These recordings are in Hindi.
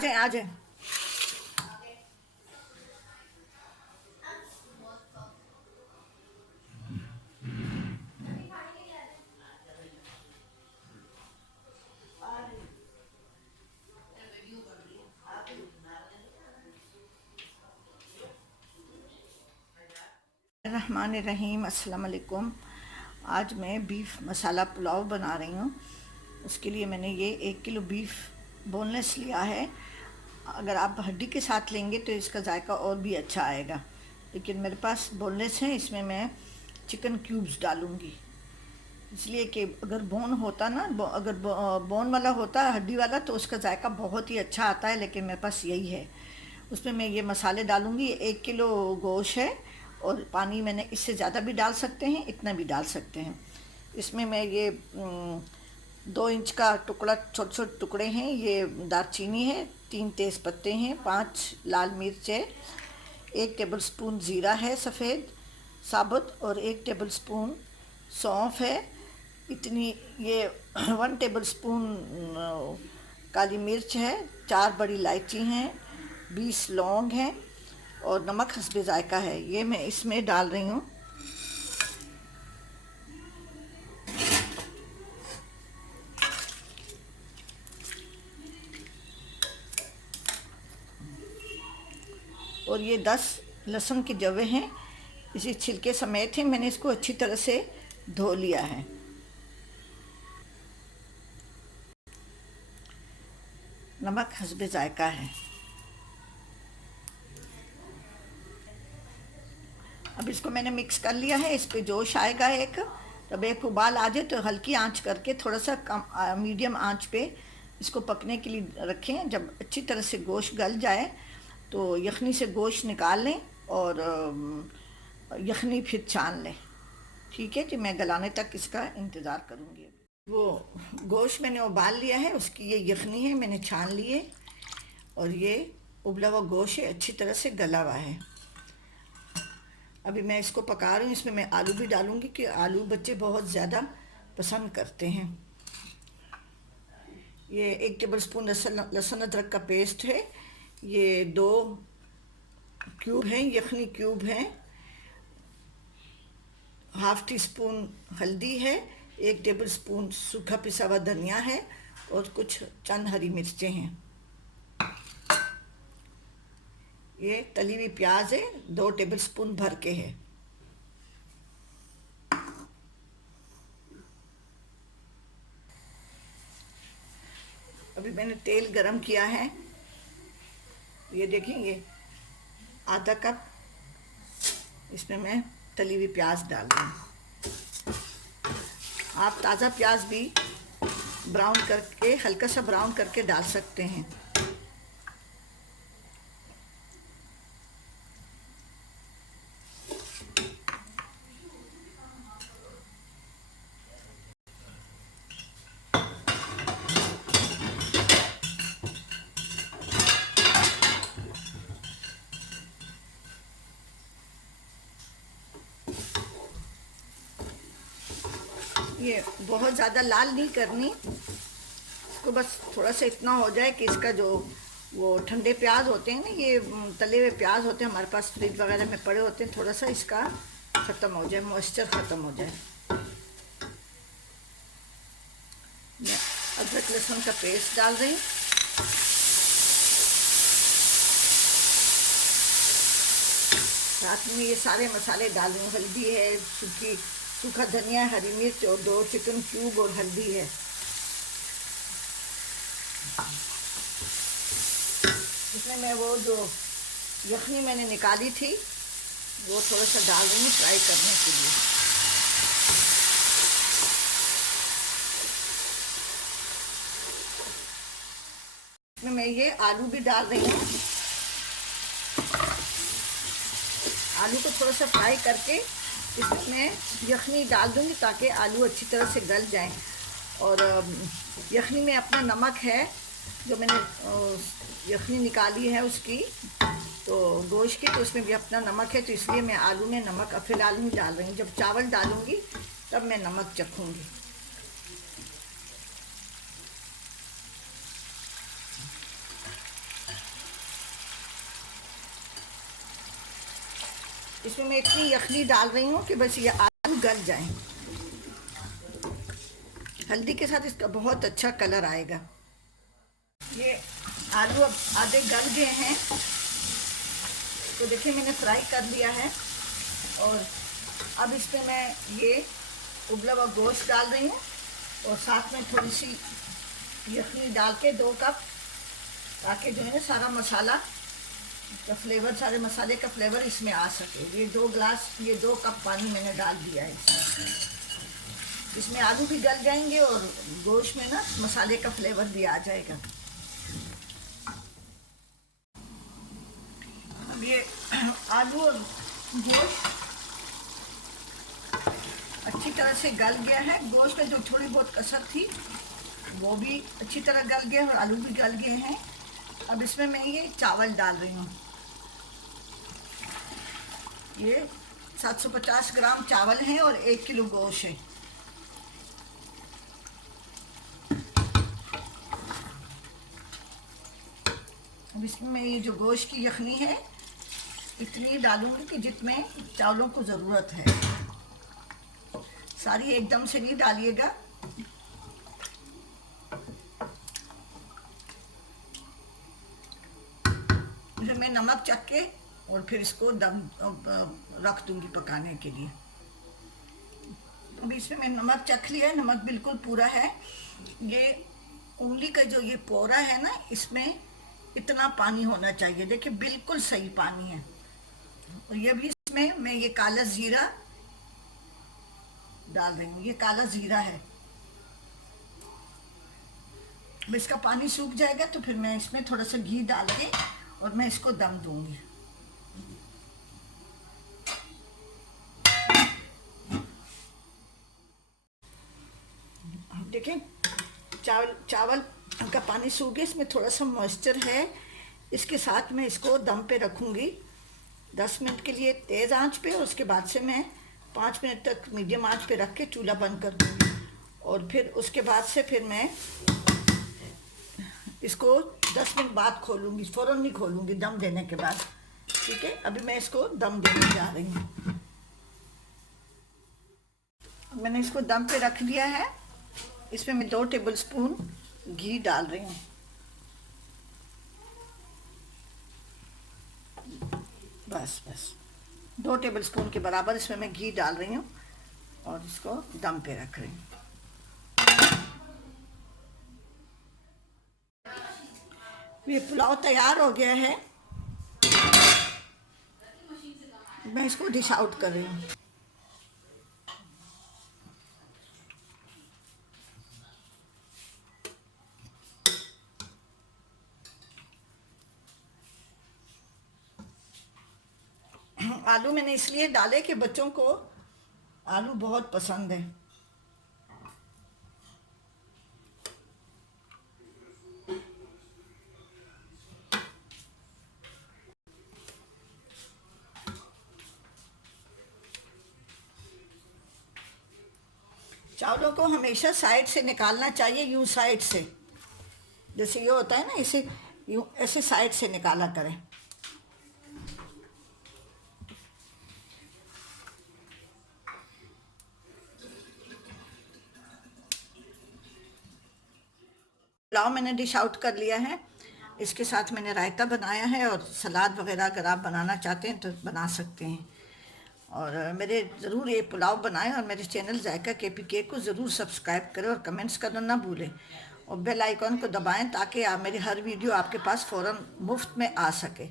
आ जाए। रहमानिर्रहीम, अस्सलाम वालेकुम। आज मैं बीफ मसाला पुलाव बना रही हूँ। उसके लिए मैंने ये 1 किलो बीफ बोनलेस लिया है। अगर आप हड्डी के साथ लेंगे तो इसका जायका और भी अच्छा आएगा, लेकिन मेरे पास बोनलेस है। इसमें मैं चिकन क्यूब्स डालूँगी, इसलिए कि अगर बोन होता ना, अगर बोन वाला होता, हड्डी वाला, तो उसका जायका बहुत ही अच्छा आता है, लेकिन मेरे पास यही है। उसमें मैं ये मसाले डालूँगी। 1 किलो गोश्त है और पानी मैंने इससे ज़्यादा भी डाल सकते हैं, इतना भी डाल सकते हैं। इसमें मैं ये 2 इंच का टुकड़ा, छोटे छोटे टुकड़े हैं, ये दालचीनी है, 3 तेज़ पत्ते हैं, 5 लाल मिर्च है, 1 टेबल स्पून ज़ीरा है सफ़ेद साबुत, और 1 टेबल स्पून सौंफ है। इतनी ये 1 टेबल स्पून काली मिर्च है, 4 बड़ी इलायची हैं, 20 लौंग हैं, और नमक हस्बे जायका है। ये मैं इसमें डाल रही हूँ। और ये 10 लहसुन के जवे हैं, इसी छिलके समेत हैं। मैंने इसको अच्छी तरह से धो लिया है। नमक हस्बे जायका है। अब इसको मैंने मिक्स कर लिया है। इस पे जोश आएगा एक, जब एक उबाल आ जाए तो हल्की आंच करके, थोड़ा सा कम मीडियम आंच पे इसको पकने के लिए रखें। जब अच्छी तरह से गोश्त गल जाए तो यखनी से गोश्त निकाल लें और यखनी फिर छान लें। ठीक है जी, मैं गलाने तक इसका इंतज़ार करूँगी। वो गोश्त मैंने उबाल लिया है, उसकी ये यखनी है, मैंने छान ली है, और ये उबला हुआ गोश्त है, अच्छी तरह से गला हुआ है। अभी मैं इसको पका रही हूँ। इसमें मैं आलू भी डालूँगी कि आलू बच्चे बहुत ज़्यादा पसंद करते हैं। ये 1 टेबल स्पून लहसुन अदरक का पेस्ट है, ये 2 क्यूब हैं, यखनी क्यूब हैं, हाफ़ टी स्पून हल्दी है, 1 टेबल स्पून सूखा पिसा हुआ धनिया है, और कुछ चंद हरी मिर्चें हैं। ये तली हुई प्याज है, 2 टेबल स्पून भर के है। अभी मैंने तेल गरम किया है, ये देखेंगे आधा कप, इसमें मैं तली हुई प्याज डाल रही हूँ। आप ताज़ा प्याज भी ब्राउन करके, हल्का सा ब्राउन करके डाल सकते हैं। ये बहुत ज़्यादा लाल नहीं करनी इसको, बस थोड़ा सा इतना हो जाए कि इसका जो वो ठंडे प्याज होते हैं ना, ये तले हुए प्याज होते हैं, हमारे पास फ्रिज वगैरह में पड़े होते हैं, थोड़ा सा इसका ख़त्म हो जाए, मॉइस्चर ख़त्म हो जाए। मैं अदरक लहसुन का पेस्ट डाल रही हूँ। साथ में ये सारे मसाले डाल रही हूँ। हल्दी है, सूखा धनिया, हरी मिर्च, और 2 चिकन क्यूब, और हल्दी है। इसमें मैं वो जो यखनी मैंने निकाली थी वो थोड़ा सा डाल रही हूँ फ्राई करने के लिए। इसमें मैं ये आलू भी डाल रही हूँ। आलू को थोड़ा सा फ्राई करके इसमें यखनी डाल दूँगी ताकि आलू अच्छी तरह से गल जाएं। और यखनी में अपना नमक है, जो मैंने यखनी निकाली है उसकी, तो गोश्त की, तो उसमें भी अपना नमक है, तो इसलिए मैं आलू में नमक फ़िलहाल नहीं डाल रही हूँ। जब चावल डालूँगी तब मैं नमक चखूँगी। इसमें मैं इतनी यखनी डाल रही हूँ कि बस ये आलू गल जाएं। हल्दी के साथ इसका बहुत अच्छा कलर आएगा। ये आलू अब आधे गल गए हैं, तो देखिए मैंने फ्राई कर लिया है। और अब इसमें मैं ये उबला हुआ गोश्त डाल रही हूँ और साथ में थोड़ी सी यखनी डाल के 2 कप, ताकि जो है ना सारा मसाला का फ्लेवर, सारे मसाले का फ्लेवर इसमें आ सके। ये 2 कप पानी मैंने डाल दिया है इसमें आलू भी गल जाएंगे और गोश्त में ना मसाले का फ्लेवर भी आ जाएगा। अब ये आलू और गोश्त अच्छी तरह से गल गया है। गोश्त में जो थोड़ी बहुत कसर थी वो भी अच्छी तरह गल गया और आलू भी गल गए हैं। अब इसमें मैं ये चावल डाल रही हूँ। ये 750 ग्राम चावल है और 1 किलो गोश्त है। अब इसमें मैं ये जो गोश्त की यखनी है इतनी डालूंगी कि जितने चावलों को ज़रूरत है। सारी एकदम से नहीं डालिएगा। फिर मैं नमक चख के और फिर इसको दम रख दूंगी पकाने के लिए। अभी इसमें मैं नमक चख लिया है, नमक बिल्कुल पूरा है। ये उंगली का जो ये पोरा है ना, इसमें इतना पानी होना चाहिए। देखिए बिल्कुल सही पानी है। और ये भी इसमें मैं ये काला ज़ीरा डाल रही हूँ। ये काला ज़ीरा है। अब इसका पानी सूख जाएगा तो फिर मैं इसमें थोड़ा सा घी डाल के और मैं इसको दम दूंगी। देखें चावल का पानी सूख गया, इसमें थोड़ा सा मॉइस्चर है। इसके साथ मैं इसको दम पे रखूँगी 10 मिनट के लिए तेज़ आंच पे, और उसके बाद से मैं 5 मिनट तक मीडियम आंच पे रख के चूल्हा बंद कर दूँगी। और फिर उसके बाद से फिर मैं इसको 10 मिनट बाद खोलूँगी, फ़ौरन नहीं खोलूँगी दम देने के बाद। ठीक है, अभी मैं इसको दम देने जा रही हूँ। मैंने इसको दम पे रख दिया है। इसमें मैं 2 टेबलस्पून घी डाल रही हूँ। बस 2 टेबलस्पून के बराबर इसमें मैं घी डाल रही हूँ और इसको दम पे रख रही हूँ। ये पुलाव तैयार हो गया है। मैं इसको डिश आउट कर रही हूँ। आलू मैंने इसलिए डाले कि बच्चों को आलू बहुत पसंद है। चावलों को हमेशा साइड से निकालना चाहिए, यूँ साइड से, जैसे ये होता है ना, इसे यूँ ऐसे साइड से निकाला करें। पुलाव मैंने डिश आउट कर लिया है। इसके साथ मैंने रायता बनाया है और सलाद वगैरह अगर आप बनाना चाहते हैं तो बना सकते हैं। और मेरे ज़रूर ये पुलाव बनाएं और मेरे चैनल जायका KPK को ज़रूर सब्सक्राइब करें और कमेंट्स करना ना भूलें और बेल आइकॉन को दबाएं ताकि आप मेरी हर वीडियो आपके पास फ़ौरन मुफ्त में आ सके।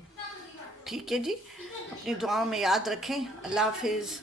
ठीक है जी, अपनी दुआओं में याद रखें। अल्लाह हाफिज़।